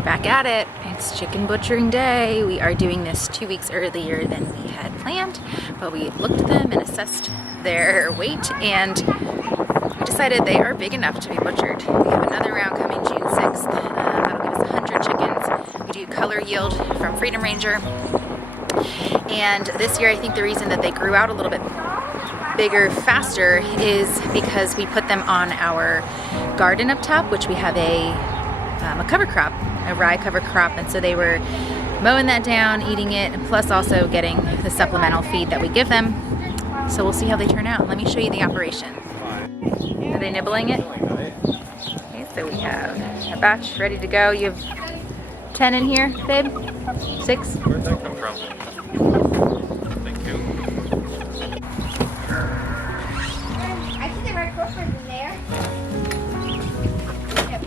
We're back at it. It's chicken butchering day. We are doing this 2 weeks earlier than we had planned, but we looked at them and assessed their weight, and we decided they are big enough to be butchered. We have another round coming June 6th. That'll give us 100 chickens. We do color yield from Freedom Ranger. And this year, I think the reason that they grew out a little bit bigger faster is because we put them on our garden up top, which we have a cover crop, a rye cover crop, and so they were mowing that down, eating it, and plus also getting the supplemental feed that we give them. So we'll see how they turn out. Let me show you the operation. Are they nibbling it? Okay, so we have a batch ready to go. You have 10 in here, babe? 6? Where'd that come from? Thank you. I see the red clippers in there. Yep.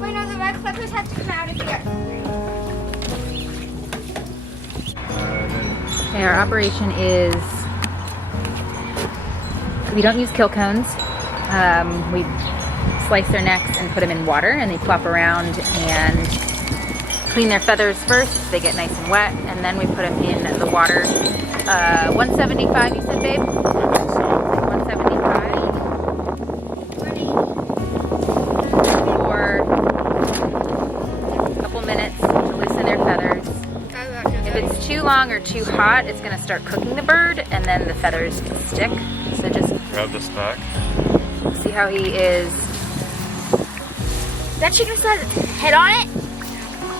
Wait, no, the red clippers have to come out of here. Okay, our operation is, we don't use kill cones. We slice their necks and put them in water, and they flop around and clean their feathers first. They get nice and wet, and then we put them in the water. 175, you said, babe? 175 for a couple minutes to loosen their feathers. If it's too long or too hot, it's going to start cooking the bird, and then the feathers stick. So just Grab this back. see how he is. That chicken still has its head on it?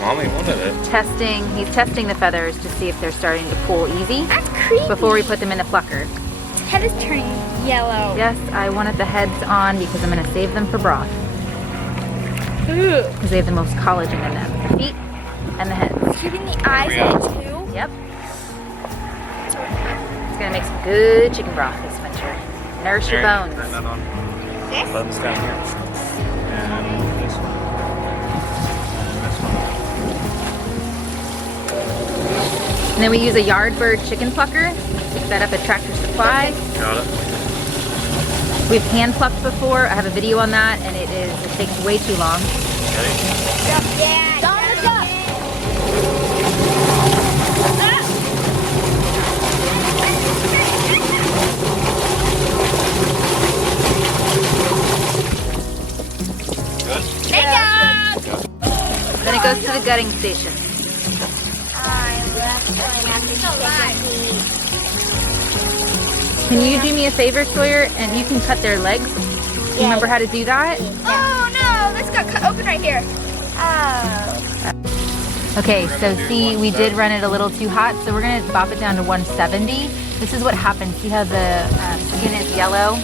Mommy wanted it. Testing, he's testing the feathers to see if they're starting to pull easy That's creepy. before we put them in the plucker. Its head is turning yellow. Yes, I wanted the heads on because I'm going to save them for broth. Because they have the most collagen in them. The feet and the heads. Keeping the eyes in it too. Yep. It's going to make some good chicken broth this winter. Nourish your bones. Turn that on. This? Buttons down here. And this one. And this one. And then we use a Yardbird chicken plucker. Pick that up at Tractor Supply. Got it. We've hand plucked before. I have a video on that, and it takes way too long. Ready? Yeah. Don't look up. Good? Make up. Then it goes to the gutting station. Can you do me a favor, Sawyer, and you can cut their legs? Do you remember how to do that? Oh no, this got cut open right here. Oh. Okay, so see, we did run it a little too hot, so we're gonna bop it down to 170. This is what happens. See how the skin is yellow?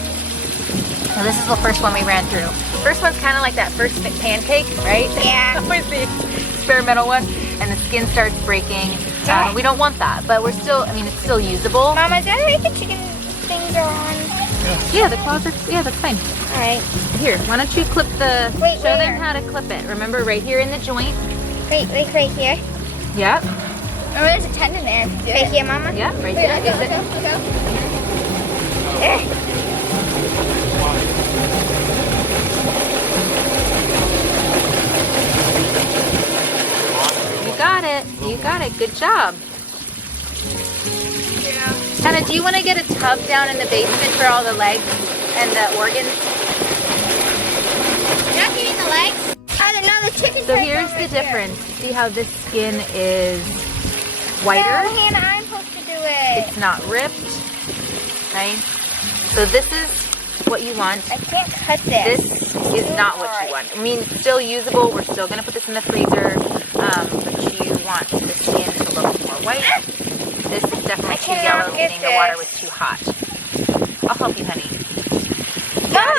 So this is the first one we ran through. First one's kind of like that first pancake, right? Yeah. Always the experimental one, and the skin starts breaking. Yeah. We don't want that, but we're still, I mean, it's still usable. Mama, is that right? The chicken things are on. Yeah, the claws are, yeah, that's fine. All right. Here, why don't you clip the, Wait, show them where? how to clip it. Remember, right here in the joint? Wait, right here. Yep. Oh, there's a tendon there. Right here, Mama. Yep, right Wait, there. look up. You got it. You got it. Good job. Yeah. Hannah, do you want to get a tub down in the basement for all the legs and the organs? You're not getting the legs? Oh, no, the chicken. So here's the difference. See how this skin is whiter? No, Hannah, I'm supposed to do it. It's not ripped, right? So this is what you want. I can't cut this. This is not what you want. I mean, it's still usable. We're still going to put this in the freezer, but you want the skin a little more white. This is definitely too yellow, meaning the water was too hot. I'll help you, honey.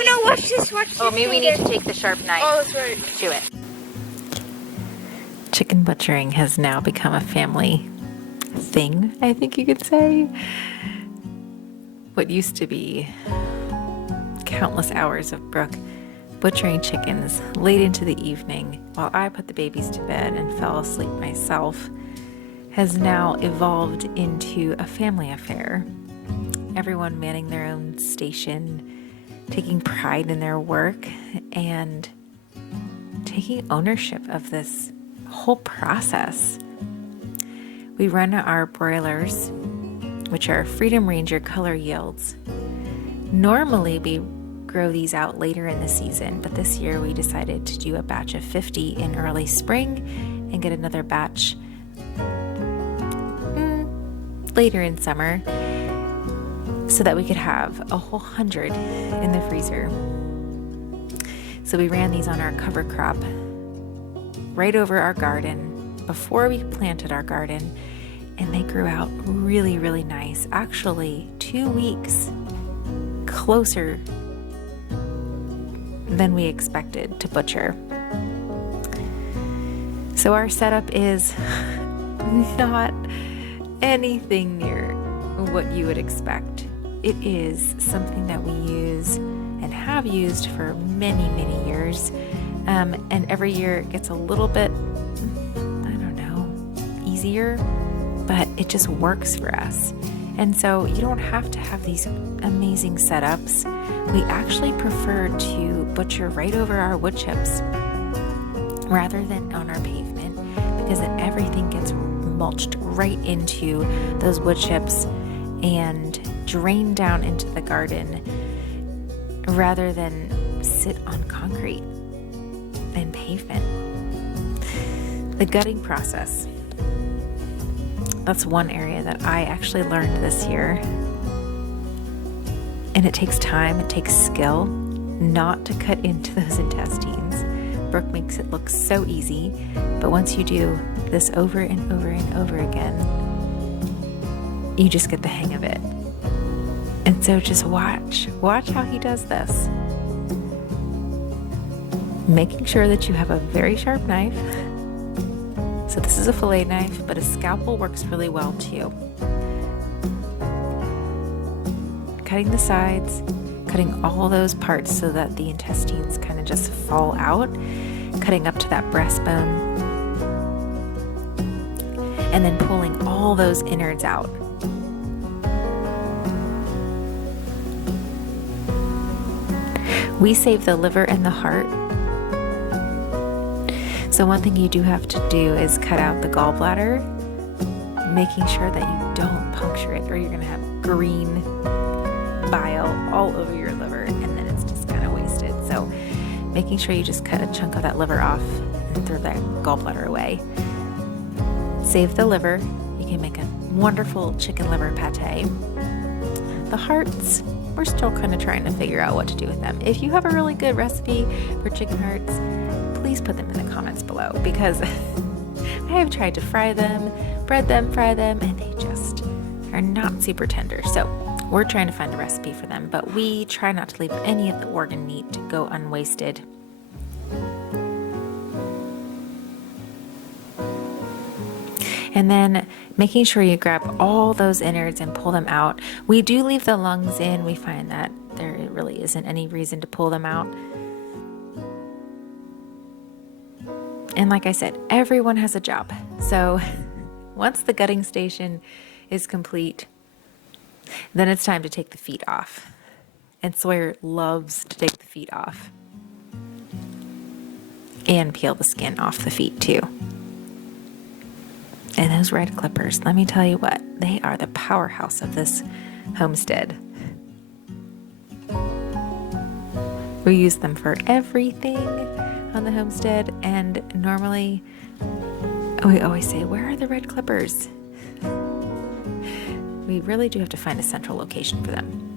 No, watch this, watch this. Oh, maybe we need to take the sharp knife that's right. to it. Chicken butchering has now become a family thing, I think you could say. What used to be countless hours of Brooke butchering chickens late into the evening while I put the babies to bed and fell asleep myself has now evolved into a family affair. Everyone manning their own station, taking pride in their work, and taking ownership of this whole process. We run our broilers, which are Freedom Ranger color yields. Normally we grow these out later in the season, but this year we decided to do a batch of 50 in early spring and get another batch later in summer so that we could have a whole 100 in the freezer. So we ran these on our cover crop right over our garden before we planted our garden, and they grew out really, really nice. Actually, 2 weeks closer than we expected to butcher. So our setup is not anything near what you would expect. It is something that we use and have used for many, many years. And every year it gets a little bit, I don't know, easier, but it just works for us. And so you don't have to have these amazing setups. We actually prefer to butcher right over our wood chips rather than on our pavement, because then everything gets mulched right into those wood chips and drained down into the garden rather than sit on concrete and pavement. The gutting process. That's one area that I actually learned this year. And it takes time, it takes skill not to cut into those intestines. Brooke makes it look so easy, but once you do this over and over and over again, you just get the hang of it. And so just watch how he does this. Making sure that you have a very sharp knife. So this is a fillet knife, but a scalpel works really well too. Cutting the sides, cutting all those parts so that the intestines kind of just fall out, cutting up to that breastbone, and then pulling all those innards out. We save the liver and the heart. So one thing you do have to do is cut out the gallbladder, making sure that you don't puncture it or you're going to have green bile all over your liver and then it's just kind of wasted. So making sure you just cut a chunk of that liver off and throw that gallbladder away. Save the liver. You can make a wonderful chicken liver pate. The hearts, we're still kind of trying to figure out what to do with them. If you have a really good recipe for chicken hearts, please put them in the comments below, because I have tried to fry them, bread them, fry them, and they just are not super tender. So we're trying to find a recipe for them, but we try not to leave any of the organ meat to go unwasted. And then making sure you grab all those innards and pull them out. We do leave the lungs in. We find that there really isn't any reason to pull them out. And like I said, everyone has a job. So once the gutting station is complete, then it's time to take the feet off. And Sawyer loves to take the feet off. And peel the skin off the feet too. And those red clippers, let me tell you what, they are the powerhouse of this homestead. We use them for everything on the homestead, and normally we always say, where are the red clippers? We really do have to find a central location for them.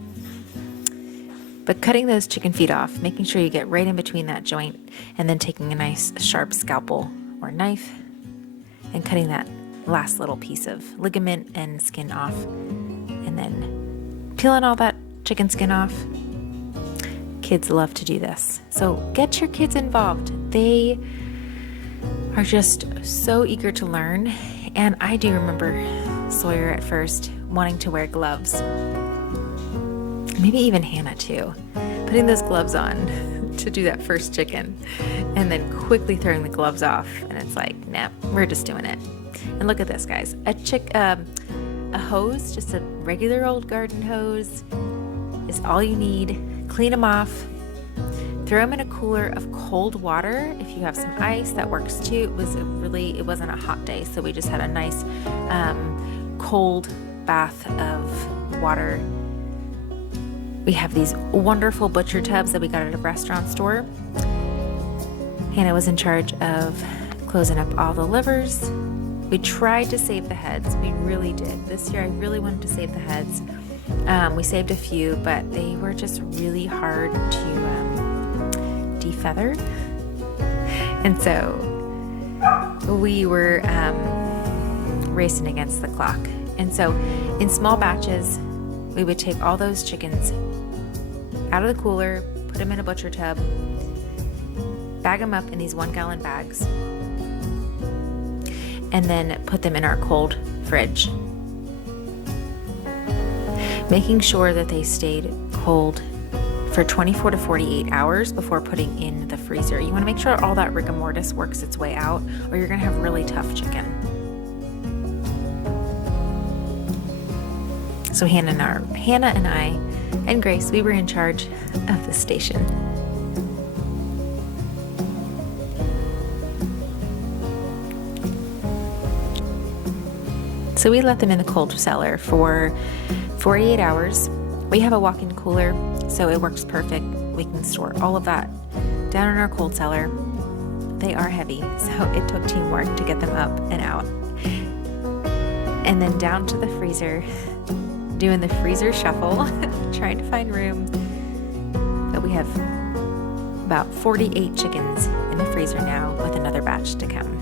But cutting those chicken feet off, making sure you get right in between that joint, and then taking a nice sharp scalpel or knife and cutting that last little piece of ligament and skin off, and then peeling all that chicken skin off. Kids love to do this. So get your kids involved. They are just so eager to learn. And I do remember Sawyer at first wanting to wear gloves. Maybe even Hannah too. Putting those gloves on to do that first chicken and then quickly throwing the gloves off. And it's like, nah, we're just doing it. And look at this, guys. A hose, just a regular old garden hose, is all you need. Clean them off, throw throw them in a cooler of cold water. If you have some ice, that works too. It wasn't a hot day, so we just had a nice cold bath of water. We have these wonderful butcher tubs that we got at a restaurant store. Hannah was in charge of closing up all the livers. We tried to save the heads. We really did. This year I really wanted to save the heads. We saved a few, but they were just really hard to defeather. And so we were racing against the clock. And so in small batches, we would take all those chickens out of the cooler, put them in a butcher tub, bag them up in these 1-gallon bags, and then put them in our cold fridge, making sure that they stayed cold for 24 to 48 hours before putting in the freezer. You want to make sure all that rigor mortis works its way out, or you're going to have really tough chicken. So Hannah and I and Grace, we were in charge of the station. So we let them in the cold cellar for 48 hours. We have a walk-in cooler, so it works perfect. We can store all of that down in our cold cellar. They are heavy, so it took teamwork to get them up and out. And then down to the freezer, doing the freezer shuffle, trying to find room. But we have about 48 chickens in the freezer now with another batch to come.